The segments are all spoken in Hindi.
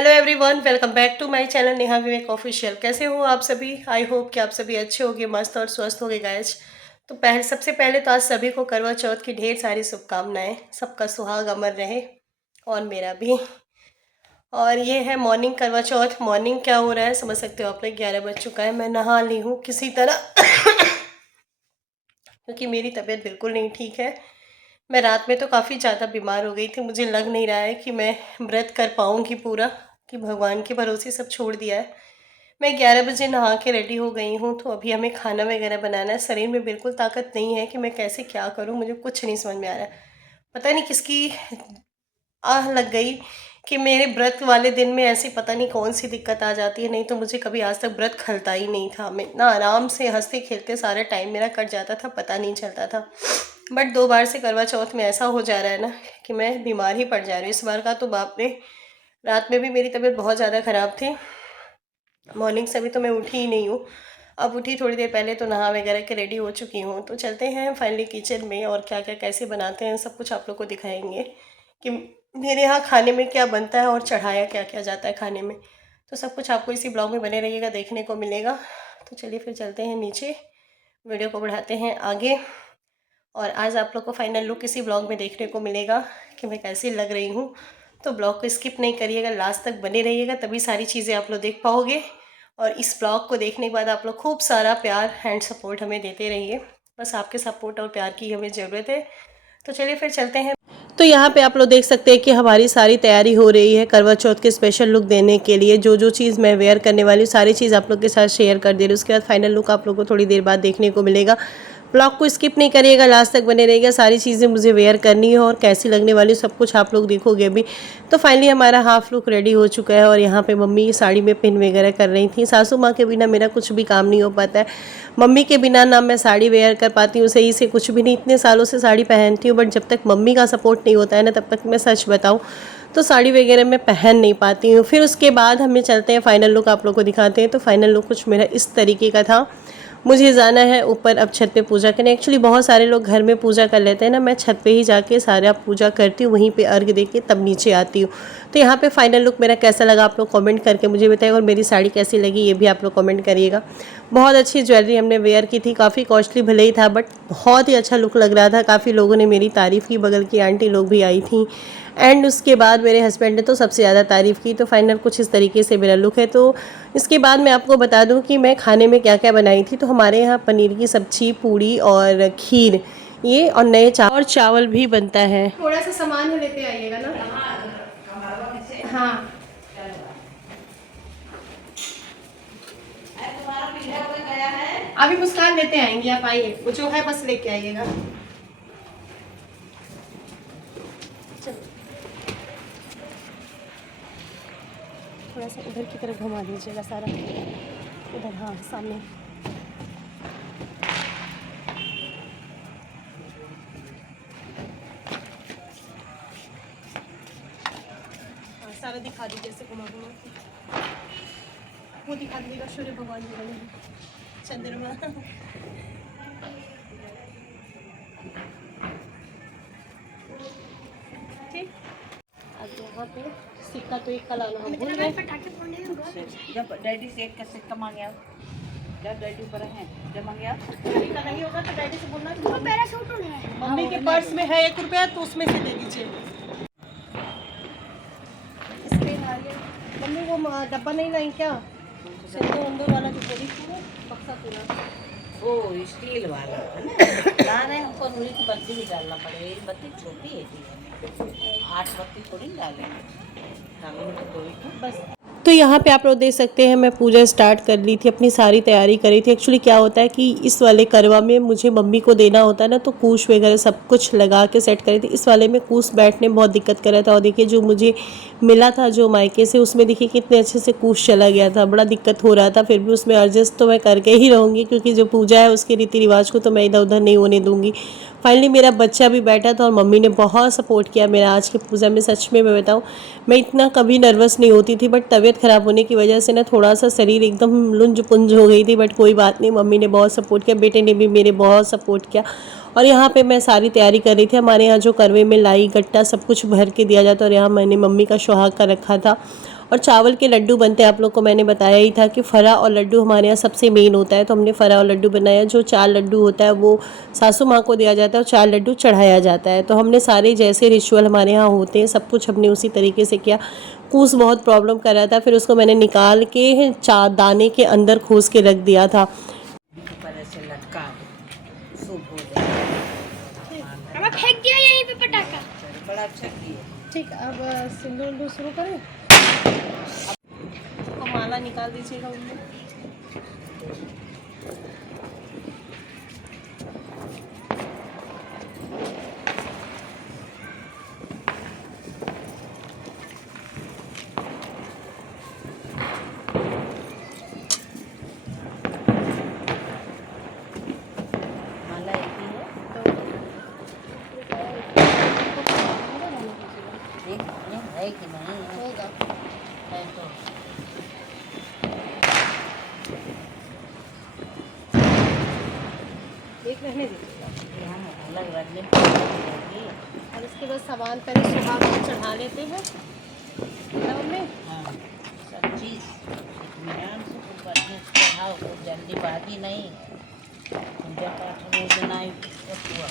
Hello everyone, welcome back to my channel Neha Vivek official. कैसे हो आप सभी? आई होप कि आप सभी अच्छे होंगे, मस्त और स्वस्थ होंगे गाइज। तो सबसे पहले तो आज सभी को करवा चौथ की ढेर सारी शुभकामनाएं। सबका सुहाग अमर रहे और मेरा भी। और ये है मॉर्निंग करवा चौथ। मॉर्निंग क्या हो रहा है समझ सकते हो आप लोग, 11 बज चुका है। मैं नहा ली हूँ किसी तरह क्योंकि मेरी तबीयत बिल्कुल नहीं ठीक है। मैं रात में तो काफ़ी ज़्यादा बीमार हो गई थी। मुझे लग नहीं रहा है कि मैं व्रत कर पाऊँगी पूरा, कि भगवान के भरोसे सब छोड़ दिया है। मैं 11 बजे नहा के रेडी हो गई हूँ, तो अभी हमें खाना वगैरह बनाना है। शरीर में बिल्कुल ताकत नहीं है कि मैं कैसे क्या करूँ, मुझे कुछ नहीं समझ में आ रहा है। पता नहीं किसकी आह लग गई कि मेरे व्रत वाले दिन में ऐसी पता नहीं कौन सी दिक्कत आ जाती है। नहीं तो मुझे कभी आज तक व्रत खलता ही नहीं था। मैं इतना आराम से हंसते खेलते सारा टाइम मेरा कट जाता था, पता नहीं चलता था। बट 2 बार से करवा चौथ में ऐसा हो जा रहा है ना कि मैं बीमार ही पड़ जा रही हूँ। इस बार का तो बाप रे, रात में भी मेरी तबीयत बहुत ज़्यादा ख़राब थी। मॉर्निंग से अभी तो मैं उठी ही नहीं हूँ। अब उठी थोड़ी देर पहले तो नहा वगैरह के रेडी हो चुकी हूँ। तो चलते हैं फाइनली किचन में, और क्या क्या कैसे बनाते हैं सब कुछ आप लोग को दिखाएंगे कि मेरे यहाँ खाने में क्या बनता है और चढ़ाया क्या क्या जाता है खाने में। तो सब कुछ आपको इसी ब्लॉग में बने रहिएगा, देखने को मिलेगा। तो चलिए फिर चलते हैं नीचे, वीडियो को बढ़ाते हैं आगे। और आज आप लोग को फाइनल लुक इसी ब्लॉग में देखने को मिलेगा कि मैं कैसी लग रही हूँ। तो ब्लॉग को स्किप नहीं करिएगा, लास्ट तक बने रहिएगा, तभी सारी चीज़ें आप लोग देख पाओगे। और इस ब्लॉग को देखने के बाद आप लोग खूब सारा प्यार एंड सपोर्ट हमें देते रहिए। बस आपके सपोर्ट और प्यार की हमें ज़रूरत है। तो चलिए फिर चलते हैं। तो यहाँ पे आप लोग देख सकते हैं कि हमारी सारी तैयारी हो रही है करवा चौथ के स्पेशल लुक देने के लिए। जो जो चीज़ मैं वेयर करने वाली हूँ सारी चीज़ आप लोग के साथ शेयर कर दे रही हूँ। उसके बाद फाइनल लुक आप लोग को थोड़ी देर बाद देखने को मिलेगा। ब्लॉग को स्किप नहीं करिएगा, लास्ट तक बने रहिएगा। सारी चीज़ें मुझे वेयर करनी है और कैसी लगने वाली सब कुछ आप लोग देखोगे अभी। तो फाइनली हमारा हाफ लुक रेडी हो चुका है। और यहाँ पे मम्मी साड़ी में पिन वगैरह कर रही थी। सासू माँ के बिना मेरा कुछ भी काम नहीं हो पाता है। मम्मी के बिना ना मैं साड़ी वेयर कर पाती हूँ सही से, कुछ भी नहीं। इतने सालों से साड़ी पहनती हूँ, बट जब तक मम्मी का सपोर्ट नहीं होता है ना, तब तक मैं सच बताऊँ तो साड़ी वगैरह मैं पहन नहीं पाती हूँ। फिर उसके बाद हमें चलते हैं फाइनल लुक आप लोग को दिखाते हैं। तो फाइनल लुक कुछ मेरा इस तरीके का था। मुझे जाना है ऊपर अब छत पे पूजा करने। एक्चुअली बहुत सारे लोग घर में पूजा कर लेते हैं ना, मैं छत पे ही जाके सारा पूजा करती हूँ, वहीं पे अर्घ दे के तब नीचे आती हूँ। तो यहाँ पे फाइनल लुक मेरा कैसा लगा आप लोग कमेंट करके मुझे बताइए, और मेरी साड़ी कैसी लगी ये भी आप लोग कमेंट करिएगा। बहुत अच्छी ज्वेलरी हमने वेयर की थी, काफ़ी कॉस्टली भले ही था बट बहुत ही अच्छा लुक लग रहा था। काफ़ी लोगों ने मेरी तारीफ़ की, बगल की आंटी लोग भी आई थी। एंड उसके बाद मेरे हस्बैंड ने तो सबसे ज़्यादा तारीफ़ की। तो फाइनल कुछ इस तरीके से मेरा लुक है। तो इसके बाद मैं आपको बता दूं कि मैं खाने में क्या क्या बनाई थी। तो हमारे यहाँ पनीर की सब्जी, पूड़ी और खीर, ये और नए चावल भी बनता है। थोड़ा सा सामान लेते आइएगा ना। हाँ अभी मुस्कान लेते आएंगे, आप आइए, वो जो है बस लेके आइएगा। थोड़ा सा उधर की तरफ घुमा दीजिएगा सारा, उधर, हाँ सामने। हाँ सारा दिखा दीजिए, ऐसे घुमा घुमा वो दिखा दीजिएगा। सूर्य भगवान जी बने, चंद्रमा। ठीक, अब यहाँ पे सिक्का तो एक कल आना हम भूल गए। जब डैडी से एक का सिक्का मांगे आप, जब डैडी पर हैं जब मांगे आप, का नहीं होगा तो डैडी से बोलना कि मेरा सूट है, मम्मी के पर्स में है 1 रुपया, तो उसमें से दे दीजिए। इसमें मम्मी वो डब्बा नहीं लाई क्या, सिंदूर उंदूर वाला जो पूरी बक्सा पूरा, ओ स्टील वाला है ना। ला रहे हमको रुई की बत्ती भी डालना पड़ेगा, ये बत्ती छोटी है थी, 8 बत्ती थोड़ी डालेंगे, डालेंगे तो 2 बस। तो यहाँ पे आप लोग देख सकते हैं मैं पूजा स्टार्ट कर ली थी, अपनी सारी तैयारी करी थी। एक्चुअली क्या होता है कि इस वाले करवा में मुझे मम्मी को देना होता है ना, तो कूश वगैरह सब कुछ लगा के सेट करी थी। इस वाले में कूश बैठने में बहुत दिक्कत कर रहा था। और देखिए जो मुझे मिला था जो मायके से, उसमें देखिए कितने अच्छे से कूश चला गया था, बड़ा दिक्कत हो रहा था। फिर भी उसमें एडजस्ट तो मैं करके ही रहूँगी, क्योंकि जो पूजा है उसके रीति रिवाज को तो मैं इधर उधर नहीं होने दूँगी। फाइनली मेरा बच्चा भी बैठा था और मम्मी ने बहुत सपोर्ट किया मेरा आज की पूजा में। सच में मैं बताऊँ, मैं इतना कभी नर्वस नहीं होती थी, बट तबीयत ख़राब होने की वजह से ना थोड़ा सा शरीर एकदम लुंज पुंज हो गई थी। बट कोई बात नहीं, मम्मी ने बहुत सपोर्ट किया, बेटे ने भी मेरे बहुत सपोर्ट किया। और यहाँ पे मैं सारी तैयारी कर रही थी। हमारे यहाँ जो करवे में लाई गट्टा सब कुछ भर के दिया जाता है, और यहाँ मैंने मम्मी का सुहाग का रखा था। और चावल के लड्डू बनते हैं, आप लोग को मैंने बताया ही था कि फरा और लड्डू हमारे यहाँ सबसे मेन होता है। तो हमने फरा और लड्डू बनाया। जो 4 लड्डू होता है वो सासू माँ को दिया जाता है और 4 लड्डू चढ़ाया जाता है। तो हमने सारे जैसे रिचुअल हमारे यहाँ होते हैं सब कुछ हमने उसी तरीके से किया। कूस बहुत प्रॉब्लम कर रहा था, फिर उसको मैंने निकाल के दाने के अंदर खोस के रख दिया था। ऊपर ऐसे लटका दो, शुभ हो जाए। हमें फेंक दिया यहीं पे पटाखा। बड़ा अच्छा किया। ठीक, अब सिंदूर शुरू करें। तो माला निकाल दीजिएगा उनमें। माला एक ही है, एक है कि नहीं है? होगा। है तो एक रहने दीजिएगा। यहाँ अलग रखने की। और इसके बाद सामान पहले सुहाग को चढ़ा लेते हैं लव में। हाँ, सब चीज़ इत्मीनान से खूब बढ़िया से चढ़ाओ, कोई जल्दीबाजी नहीं है। पूजा पाठ रोज नहीं हुआ।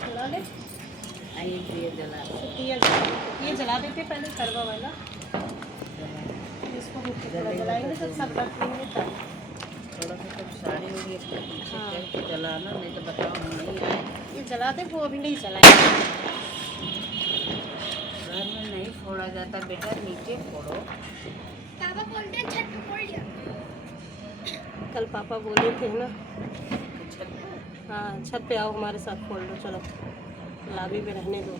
जला ले। आई दिए जला ये जला देते पहले करवा वाला। इसको जलाएंगे तो सब रख लेंगे तब। थोड़ा सा तब साड़ी उड़ी अपने पीछे हाँ। करके जलाना, नहीं तो बताओ हम नहीं आए। ये जला दे, वो अभी नहीं जलाएंगे। घर में नहीं फोड़ा जाता बेटा, नीचे फोड़ो। पापा बोलते हैं छत पे फोड़ लिया। कल पापा बोले थे ना। छत पे। हाँ, छत पे आओ हमारे साथ फोड़ लो। चलो लाबी में रहने दो।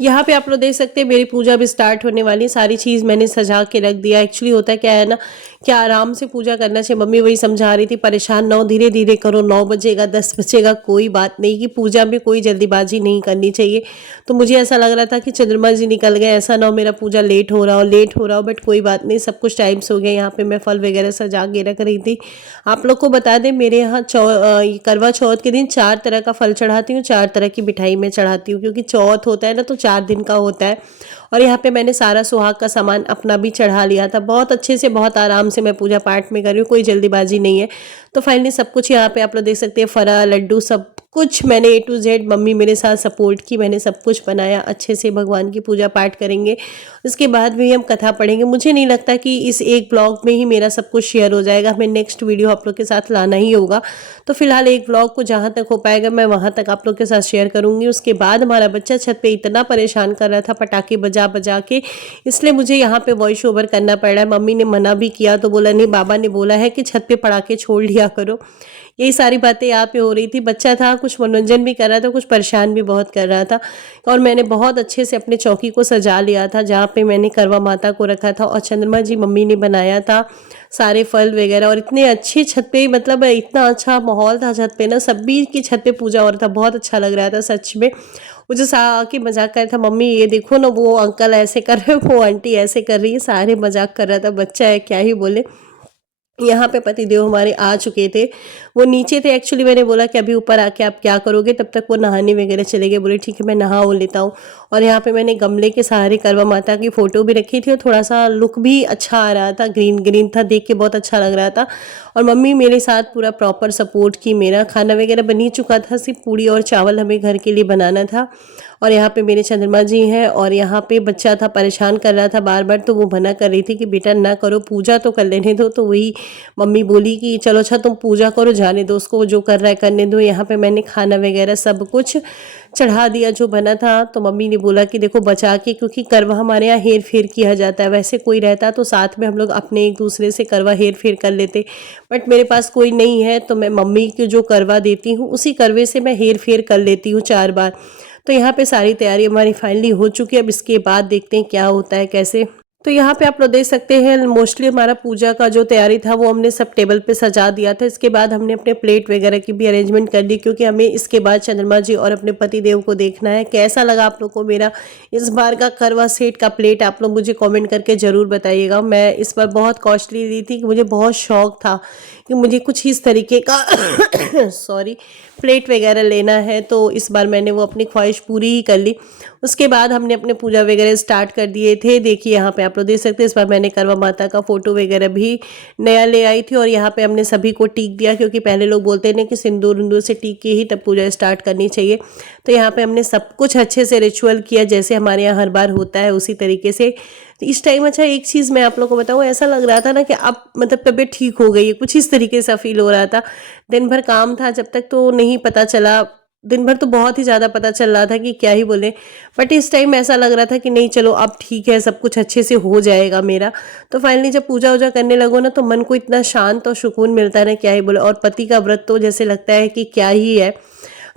यहाँ पे आप लोग देख सकते हैं मेरी पूजा भी स्टार्ट होने वाली। सारी चीज़ मैंने सजा के रख दिया। एक्चुअली होता क्या है ना कि आराम से पूजा करना चाहिए। मम्मी वही समझा रही थी, परेशान ना हो, धीरे धीरे करो। 9 बजेगा 10 बजेगा कोई बात नहीं, कि पूजा में कोई जल्दीबाजी नहीं करनी चाहिए। तो मुझे ऐसा लग रहा था कि चंद्रमा जी निकल गए, ऐसा ना हो मेरा पूजा लेट हो रहा हो, बट कोई बात नहीं, सब कुछ टाइम से हो गया। यहाँ पे मैं फल वगैरह सजा के रख रही थी। आप लोग को बता दें, मेरे यहाँ करवा चौथ के दिन 4 तरह का फल चढ़ाती हूँ, 4 तरह की मिठाई मैं चढ़ाती हूँ, क्योंकि चौथ होता है ना तो 4 दिन का होता है। और यहाँ पे मैंने सारा सुहाग का सामान अपना भी चढ़ा लिया था। बहुत अच्छे से, बहुत आराम से मैं पूजा पाठ में कर रही हूँ, कोई जल्दीबाजी नहीं है। तो फाइनली सब कुछ यहाँ पे आप लोग देख सकते हैं, फरा लड्डू सब कुछ मैंने A to Z, मम्मी मेरे साथ सपोर्ट की, मैंने सब कुछ बनाया। अच्छे से भगवान की पूजा पाठ करेंगे, उसके बाद भी हम कथा पढ़ेंगे। मुझे नहीं लगता कि इस एक ब्लॉग में ही मेरा सब कुछ शेयर हो जाएगा, हमें नेक्स्ट वीडियो आप लोग के साथ लाना ही होगा। तो फिलहाल एक ब्लॉग को जहाँ तक हो पाएगा मैं वहाँ तक आप लोग के साथ शेयर करूँगी। उसके बाद हमारा बच्चा छत पे इतना परेशान कर रहा था पटाखे बजा बजा के, इसलिए मुझे यहाँ पे वॉइस ओवर करना पड़ रहा है। मम्मी ने मना भी किया तो बोला नहीं, बाबा ने बोला है कि छत पे पटाखे छोड़ लिया करो। यही सारी बातें यहाँ पे हो रही थी। बच्चा था, कुछ मनोरंजन भी कर रहा था, कुछ परेशान भी बहुत कर रहा था। और मैंने बहुत अच्छे से अपने चौकी को सजा लिया था, जहाँ पे मैंने करवा माता को रखा था और चंद्रमा जी मम्मी ने बनाया था, सारे फल वगैरह। और इतने अच्छे छत पे, मतलब इतना अच्छा माहौल था छत पे ना, सभी की छत पे पूजा हो रहा था, बहुत अच्छा लग रहा था सच में। मुझे आके मजाक कर रहा था, मम्मी ये देखो ना, वो अंकल ऐसे कर रहे हैं, वो आंटी ऐसे कर रही है, सारे मजाक कर रहा था। बच्चा है, क्या ही बोले। यहाँ पे पतिदेव हमारे आ चुके थे, वो नीचे थे। एक्चुअली मैंने बोला कि अभी ऊपर आके आप क्या करोगे, तब तक वो नहाने वगैरह चले गए। बोले ठीक है मैं नहा लेता हूँ। और यहाँ पे मैंने गमले के सहारे करवा माता की फ़ोटो भी रखी थी और थोड़ा सा लुक भी अच्छा आ रहा था, ग्रीन ग्रीन था, देख के बहुत अच्छा लग रहा था। और मम्मी मेरे साथ पूरा प्रॉपर सपोर्ट की। मेरा खाना वगैरह बन ही चुका था, सिर्फ पूड़ी और चावल हमें घर के लिए बनाना था। और यहाँ पे मेरे चंद्रमा जी हैं, और यहाँ पे बच्चा था, परेशान कर रहा था बार बार, तो वो मना कर रही थी कि बेटा ना करो, पूजा तो कर लेने दो। तो वही मम्मी बोली कि चलो अच्छा तुम पूजा करो, जाने दो उसको, जो कर रहा है करने दो। यहाँ पे मैंने खाना वगैरह सब कुछ चढ़ा दिया जो बना था। तो मम्मी ने बोला कि देखो बचा के, क्योंकि करवा हमारे यहाँ हेर फेर किया जाता है, वैसे कोई रहता तो साथ में हम लोग अपने एक दूसरे से करवा हेर फेर कर लेते, बट मेरे पास कोई नहीं है। तो मैं मम्मी को जो करवा देती हूँ उसी करवे से मैं हेर फेर कर लेती हूँ 4 बार। तो यहाँ पे सारी तैयारी हमारी फाइनली हो चुकी है। अब इसके बाद देखते हैं क्या होता है कैसे। तो यहाँ पे आप लोग देख सकते हैं मोस्टली हमारा पूजा का जो तैयारी था वो हमने सब टेबल पे सजा दिया था। इसके बाद हमने अपने प्लेट वगैरह की भी अरेंजमेंट कर दी, क्योंकि हमें इसके बाद चंद्रमा जी और अपने पति देव को देखना है। कैसा लगा आप लोग को मेरा इस बार का करवा सेट का प्लेट, आप लोग मुझे कॉमेंट करके ज़रूर बताइएगा। मैं इस बार बहुत कॉस्टली ली थी कि मुझे बहुत शौक था कि मुझे कुछ इस तरीके का सॉरी प्लेट वगैरह लेना है, तो इस बार मैंने वो अपनी ख्वाहिश पूरी ही कर ली। उसके बाद हमने अपने पूजा वगैरह स्टार्ट कर दिए थे। देखिए यहाँ पे आप लोग देख सकते हैं, इस बार मैंने करवा माता का फोटो वगैरह भी नया ले आई थी और यहाँ पे हमने सभी को टीक दिया, क्योंकि पहले लोग बोलते हैं ना कि सिंदूर उंदूर से टीक के ही तब पूजा स्टार्ट करनी चाहिए। तो यहाँ पे हमने सब कुछ अच्छे से रिचुअल किया जैसे हमारे यहाँ हर बार होता है उसी तरीके से। तो इस टाइम अच्छा एक चीज़ मैं आप लोगों को बताऊँ, ऐसा लग रहा था ना कि अब मतलब तबीयत ठीक हो गई है, कुछ इस तरीके से फील हो रहा था। दिन भर काम था, जब तक तो नहीं पता चला, दिन भर तो बहुत ही ज़्यादा पता चल रहा था कि क्या ही बोले, बट इस टाइम ऐसा लग रहा था कि नहीं चलो अब ठीक है, सब कुछ अच्छे से हो जाएगा मेरा। तो फाइनली जब पूजा वूजा करने लगो ना तो मन को इतना शांत और सुकून मिलता है ना, क्या ही बोले। और पति का व्रत तो जैसे लगता है कि क्या ही है।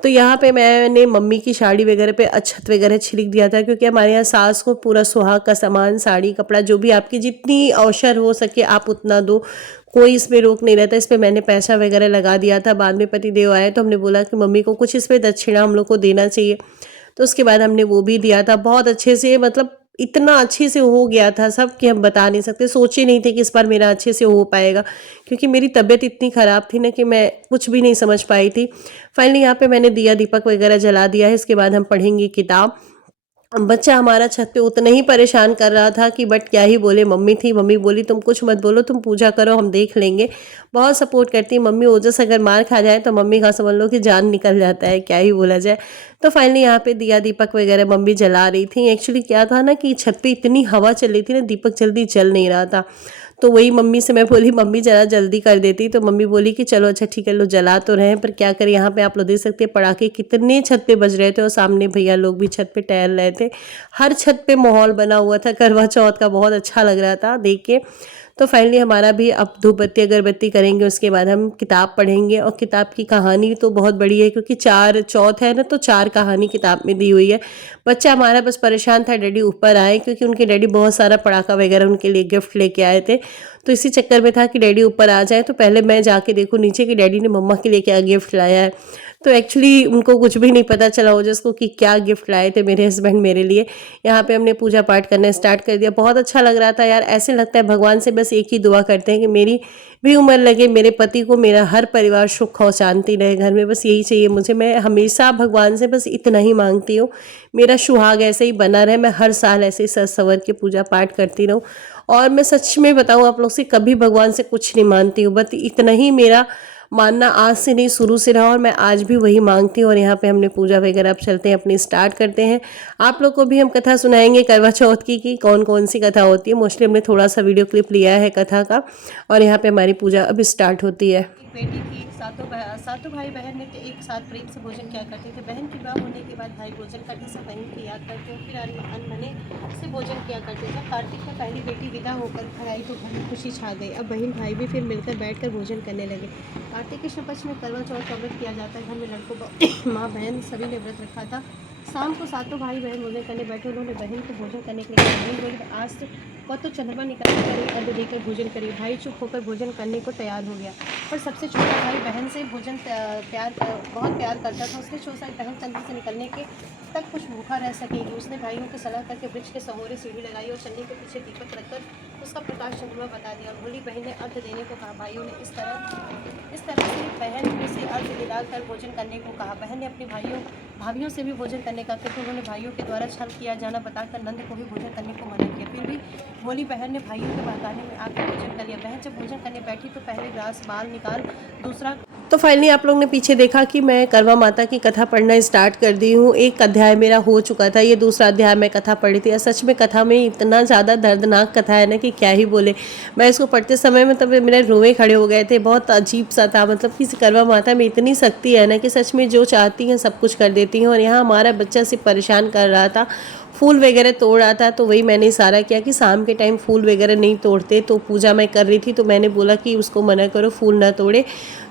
तो यहाँ पे मैंने मम्मी की साड़ी वगैरह पे अक्षत वगैरह छिड़क दिया था, क्योंकि हमारे यहाँ सास को पूरा सुहाग का सामान, साड़ी, कपड़ा, जो भी आपकी जितनी अवसर हो सके आप उतना दो, कोई इसमें रोक नहीं रहता। इस पे मैंने पैसा वगैरह लगा दिया था। बाद में पति देव आए तो हमने बोला कि मम्मी को कुछ इस पे दक्षिणा हम लोग को देना चाहिए, तो उसके बाद हमने वो भी दिया था। बहुत अच्छे से, मतलब इतना अच्छे से हो गया था सब कि हम बता नहीं सकते। सोचे नहीं थे कि इस बार मेरा अच्छे से हो पाएगा, क्योंकि मेरी तबीयत इतनी ख़राब थी ना कि मैं कुछ भी नहीं समझ पाई थी। फाइनली यहाँ पे मैंने दिया दीपक वगैरह जला दिया है। इसके बाद हम पढ़ेंगे किताब। बच्चा हमारा छत पे उतना ही परेशान कर रहा था कि बट क्या ही बोले, मम्मी थी, मम्मी बोली तुम कुछ मत बोलो, तुम पूजा करो, हम देख लेंगे। बहुत सपोर्ट करती है मम्मी। ओजस अगर मार खा जाए तो मम्मी का समझ लो कि जान निकल जाता है, क्या ही बोला जाए। तो फाइनली यहाँ पे दिया दीपक वगैरह मम्मी जला रही थी। एक्चुअली क्या था ना कि छत पे इतनी हवा चल रही थी ना, दीपक जल्दी जल नहीं रहा था। तो वही मम्मी से मैं बोली मम्मी ज़रा जल्दी कर देती, तो मम्मी बोली कि चलो अच्छा ठीक है, लो जला तो रहे हैं, पर क्या करें। यहाँ पे आप लोग देख सकते हैं पटाखे कितने छत पे बज रहे थे और सामने भैया लोग भी छत पे टहल रहे थे। हर छत पे माहौल बना हुआ था करवा चौथ का, बहुत अच्छा लग रहा था देख के। तो फाइनली हमारा भी अब धूप बत्ती अगरबत्ती करेंगे, उसके बाद हम किताब पढ़ेंगे। और किताब की कहानी तो बहुत बड़ी है, क्योंकि 4 चौथ है ना, तो 4 कहानी किताब में दी हुई है। बच्चा हमारा बस परेशान था डैडी ऊपर आए, क्योंकि उनके डैडी बहुत सारा पटाखा वगैरह उनके लिए गिफ्ट लेके आए थे। तो इसी चक्कर में था कि डैडी ऊपर आ जाए, तो पहले मैं जाके देखूँ नीचे कि डैडी ने मम्मा के लिए क्या गिफ्ट लाया है। तो एक्चुअली उनको कुछ भी नहीं पता चला ओजस को कि क्या गिफ्ट लाए थे मेरे हस्बैंड मेरे लिए। यहाँ पे हमने पूजा पाठ करना स्टार्ट कर दिया। बहुत अच्छा लग रहा था यार। ऐसे लगता है भगवान से बस एक ही दुआ करते हैं कि मेरी भी उम्र लगे, मेरे पति को, मेरा हर परिवार सुख और शांति रहे घर में, बस यही चाहिए मुझे। मैं हमेशा भगवान से बस इतना ही मांगती हूँ, मेरा सुहाग ऐसे ही बना रहे, मैं हर साल ऐसे ही सज संवर के पूजा पाठ करती रहूँ। और मैं सच में बताऊँ आप लोग से, कभी भगवान से कुछ नहीं मानती हूँ, बस इतना ही मेरा मानना आज से नहीं शुरू से रहा, और मैं आज भी वही मांगती हूँ। और यहाँ पे हमने पूजा वगैरह अब चलते हैं अपनी स्टार्ट करते हैं। आप लोग को भी हम कथा सुनाएंगे करवा चौथ की कि कौन कौन सी कथा होती है। मोस्टली हमने थोड़ा सा वीडियो क्लिप लिया है कथा का, और यहाँ पे हमारी पूजा अब स्टार्ट होती है। बेटी थी, सातों भाई बहन ने एक साथ प्रेम से भोजन किया करते थे। बहन की विवाह होने के बाद भाई भोजन करने से बहन की याद करते हुए फिर अनबने से भोजन किया करते थे। कार्तिक में पहली बेटी विदा होकर घर आई तो घर में खुशी छा गई। अब बहन भाई भी फिर मिलकर बैठकर भोजन करने लगे। कार्तिक के शुभ पक्ष में करवा चौथ का व्रत किया जाता है। घर में लड़कों माँ बहन सभी ने व्रत रखा था। शाम को सातों भाई बहन भोजन करने बैठे। उन्होंने बहन को भोजन करने के लिए कहा। बहन बोली आज वह तो चंद्रमा निकल कर अर्घ देकर भोजन करी। भाई चुप होकर भोजन करने को तैयार हो गया, पर सबसे छोटा भाई बहन से भोजन बहुत प्यार करता था। उसने सोचा बहन चंद्र से निकलने के तक कुछ भूखा रह सकेगी। उसने भाइयों की सलाह करके वृक्ष के सहोरे सीढ़ी लगाई और चन्नी के पीछे दीपक रखकर उसका प्रकाश चंद्रमा बता दिया। भोली बहन ने अर्घ देने को कहा। भाइयों ने इस तरह से बहन से अर्घ दिलाकर भोजन करने को कहा। बहन ने अपने भाइयों से भी भोजन करने का फिर उन्होंने भाइयों के द्वारा छल किया जाना बताकर नंद को भी भोजन करने को मना किया। फिर भी भोली बहन ने भाइयों के बहकाने में आकर भोजन कर लिया। बहन जब भोजन करने बैठी तो पहले ग्रास बाल निकाल दूसरा। तो फाइनली आप लोग ने पीछे देखा कि मैं करवा माता की कथा पढ़ना स्टार्ट कर दी हूँ। एक अध्याय मेरा हो चुका था, ये दूसरा अध्याय मैं कथा पढ़ी थी। सच में कथा में इतना ज़्यादा दर्दनाक कथा है ना कि क्या ही बोले। मैं इसको पढ़ते समय मतलब मेरे रोए खड़े हो गए थे। बहुत अजीब सा था, मतलब कि करवा माता में इतनी शक्ति है ना कि सच में जो चाहती हैं सब कुछ कर देती हैं। और यहाँ हमारा बच्चा सिर्फ परेशान कर रहा था, फूल वगैरह तोड़ रहा था, तो वही मैंने इशारा किया कि शाम के टाइम फूल वगैरह नहीं तोड़ते। तो पूजा मैं कर रही थी तो मैंने बोला कि उसको मना करो, फूल ना तोड़े।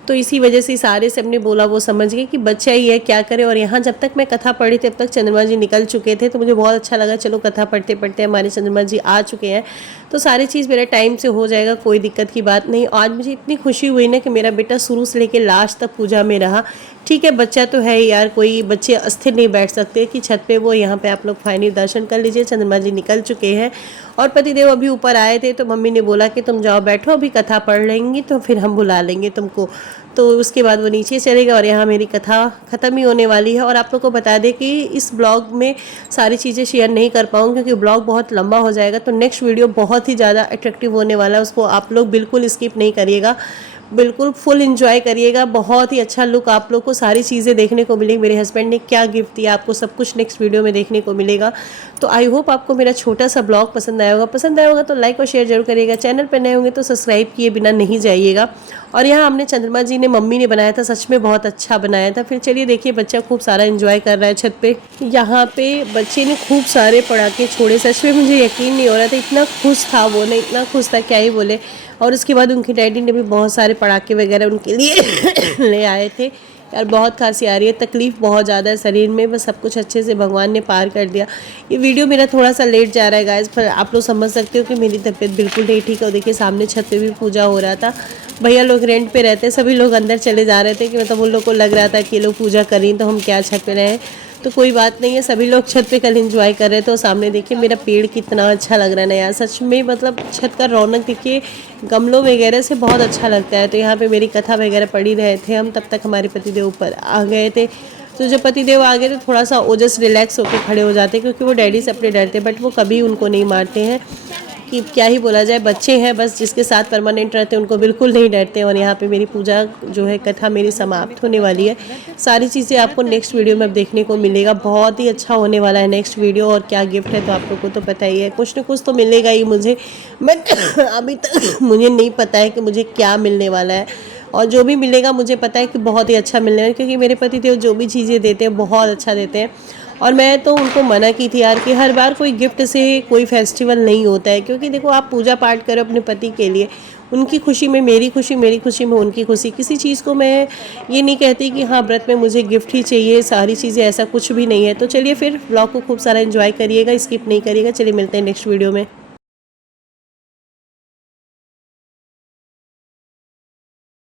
तो इसी वजह से इशारे से हमने बोला, वो समझ गए कि बच्चा ही है, क्या करे। और यहाँ जब तक मैं कथा पढ़ी तब तक चंद्रमा जी निकल चुके थे, तो मुझे बहुत अच्छा लगा, चलो कथा पढ़ते पढ़ते हमारे चंद्रमा जी आ चुके हैं, तो सारी चीज़ मेरा टाइम से हो जाएगा, कोई दिक्कत की बात नहीं। आज मुझे इतनी खुशी हुई ना कि मेरा बेटा शुरू से लेकर लास्ट तक पूजा में रहा। ठीक है, बच्चा तो है ही यार, कोई बच्चे अस्थिर नहीं बैठ सकते कि छत पे वो। यहाँ पे आप लोग फाइनली दर्शन कर लीजिए, चंद्रमा जी निकल चुके हैं और पतिदेव अभी ऊपर आए थे। तो मम्मी ने बोला कि तुम जाओ बैठो, अभी कथा पढ़ लेंगी तो फिर हम बुला लेंगे तुमको। तो उसके बाद वो नीचे चलेगा और यहाँ मेरी कथा ख़त्म ही होने वाली है। और आप लोग को बता दें कि इस ब्लॉग में सारी चीज़ें शेयर नहीं कर पाऊँगी क्योंकि ब्लॉग बहुत लंबा हो जाएगा। तो नेक्स्ट वीडियो बहुत ही ज़्यादा अट्रैक्टिव होने वाला है, उसको आप लोग बिल्कुल स्किप नहीं करिएगा, बिल्कुल फुल एंजॉय करिएगा। बहुत ही अच्छा लुक आप लोग को सारी चीज़ें देखने को मिलेगी, मेरे हस्बैंड ने क्या गिफ्ट दिया आपको सब कुछ नेक्स्ट वीडियो में देखने को मिलेगा। तो आई होप आपको मेरा छोटा सा ब्लॉग पसंद आया होगा। पसंद आया होगा तो लाइक और शेयर जरूर करिएगा। चैनल पर नए होंगे तो सब्सक्राइब किए बिना नहीं जाइएगा। और यहाँ हमने चंद्रमा जी ने मम्मी ने बनाया था, सच में बहुत अच्छा बनाया था। फिर चलिए देखिए, बच्चा खूब सारा एंजॉय कर रहा है छत पे। यहाँ पे बच्चे ने खूब सारे पटाखे छोड़े, सच में मुझे यकीन नहीं हो रहा था, इतना खुश था वो ना, इतना खुश था क्या ही बोले। और उसके बाद उनके डैडी ने भी बहुत सारे पटाखे वगैरह उनके लिए ले आए थे। यार बहुत खांसी आ रही है, तकलीफ़ बहुत ज़्यादा है शरीर में, बस सब कुछ अच्छे से भगवान ने पार कर दिया। ये वीडियो मेरा थोड़ा सा लेट जा रहा है गाइस, पर आप लोग समझ सकते हो कि मेरी तबीयत बिल्कुल नहीं ठीक है। और देखिए सामने छत पे भी पूजा हो रहा था, भैया लोग रेंट पे रहते हैं, सभी लोग अंदर चले जा रहे थे कि मतलब उन लोग को लग रहा था कि ये लोग पूजा कर रही हैं तो हम क्या छत पे रहें। तो कोई बात नहीं है, सभी लोग छत पे कल एंजॉय कर रहे थे। तो सामने देखिए मेरा पेड़ कितना अच्छा लग रहा है ना यार, सच में मतलब छत का रौनक देखिए गमलों वगैरह से बहुत अच्छा लगता है। तो यहाँ पे मेरी कथा वगैरह पढ़ी रहे थे हम, तब तक हमारे पतिदेव ऊपर आ गए थे। तो जब पतिदेव आ गए तो थोड़ा सा ओजस रिलैक्स होकर खड़े हो जाते, क्योंकि वो डैडी से अपने डरते, बट वो कभी उनको नहीं मारते हैं कि क्या ही बोला जाए, बच्चे हैं बस, जिसके साथ परमानेंट रहते हैं उनको बिल्कुल नहीं डरते। और यहाँ पे मेरी पूजा जो है, कथा मेरी समाप्त होने वाली है। सारी चीज़ें आपको नेक्स्ट वीडियो में अब देखने को मिलेगा, बहुत ही अच्छा होने वाला है नेक्स्ट वीडियो। और क्या गिफ्ट है तो आप लोग को तो पता ही है, कुछ न कुछ तो मिलेगा ही मुझे, बट अभी तक मुझे नहीं पता है कि मुझे क्या मिलने वाला है। और जो भी मिलेगा मुझे पता है कि बहुत ही अच्छा मिलने वाला है, क्योंकि मेरे पतिदेव जो भी चीज़ें देते हैं बहुत अच्छा देते हैं। और मैं तो उनको मना की थी यार कि हर बार कोई गिफ्ट से कोई फेस्टिवल नहीं होता है, क्योंकि देखो आप पूजा पाठ करो अपने पति के लिए, उनकी खुशी में मेरी खुशी, मेरी खुशी में उनकी खुशी। किसी चीज़ को मैं ये नहीं कहती कि हाँ व्रत में मुझे गिफ्ट ही चाहिए, सारी चीज़ें, ऐसा कुछ भी नहीं है। तो चलिए फिर ब्लॉग को खूब सारा एंजॉय करिएगा, स्किप नहीं करिएगा। चलिए मिलते हैं नेक्स्ट वीडियो में।